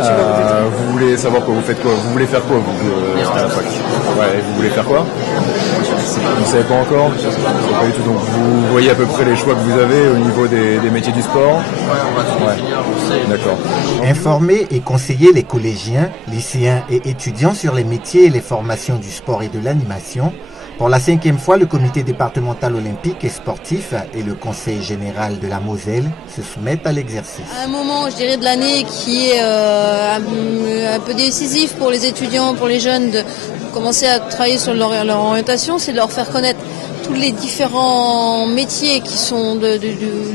Vous voulez savoir quoi, vous faites quoi, vous voulez faire quoi vous à la fac? Ouais, vous voulez faire quoi? Vous ne savez pas encore? Pas du tout. Donc vous voyez à peu près les choix que vous avez au niveau des métiers du sport? Ouais. D'accord. Informer et conseiller les collégiens, lycéens et étudiants sur les métiers et les formations du sport et de l'animation. Pour la 5e fois, le comité départemental olympique et sportif et le conseil général de la Moselle se soumettent à l'exercice. Un moment, je dirais, de l'année qui est un peu décisif pour les étudiants, pour les jeunes, de commencer à travailler sur leur orientation, c'est de leur faire connaître tous les différents métiers qui sont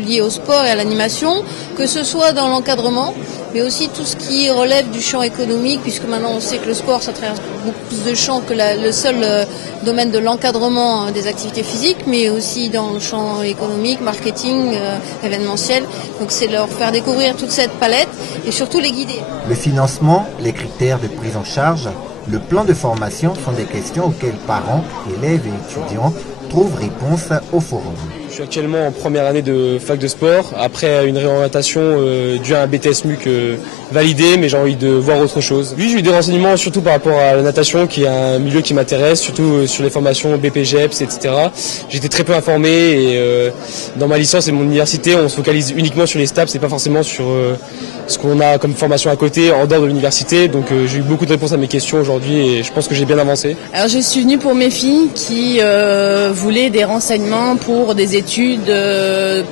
liés au sport et à l'animation, que ce soit dans l'encadrement, mais aussi tout ce qui relève du champ économique, puisque maintenant on sait que le sport, ça traverse beaucoup plus de champs que le seul domaine de l'encadrement des activités physiques, mais aussi dans le champ économique, marketing, événementiel. Donc c'est leur faire découvrir toute cette palette et surtout les guider. Le financement, les critères de prise en charge, le plan de formation sont des questions auxquelles parents, élèves et étudiants trouvent réponse au forum. Je suis actuellement en première année de fac de sport, après une réorientation due à un BTS MUC validé, mais j'ai envie de voir autre chose. Oui, j'ai eu des renseignements surtout par rapport à la natation, qui est un milieu qui m'intéresse, surtout sur les formations BPGEPS, etc. J'étais très peu informé et dans ma licence et mon université, on se focalise uniquement sur les STAPS et pas forcément sur ce qu'on a comme formation à côté, en dehors de l'université. Donc j'ai eu beaucoup de réponses à mes questions aujourd'hui et je pense que j'ai bien avancé. Alors je suis venue pour mes filles qui voulaient des renseignements pour des études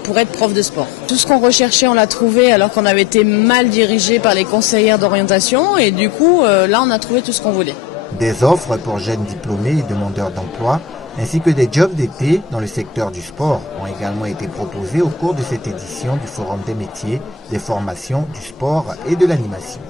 pour être prof de sport. Tout ce qu'on recherchait, on l'a trouvé alors qu'on avait été mal dirigé par les conseillères d'orientation et du coup là on a trouvé tout ce qu'on voulait. Des offres pour jeunes diplômés et demandeurs d'emploi ainsi que des jobs d'été dans le secteur du sport ont également été proposés au cours de cette édition du Forum des métiers, des formations, du sport et de l'animation.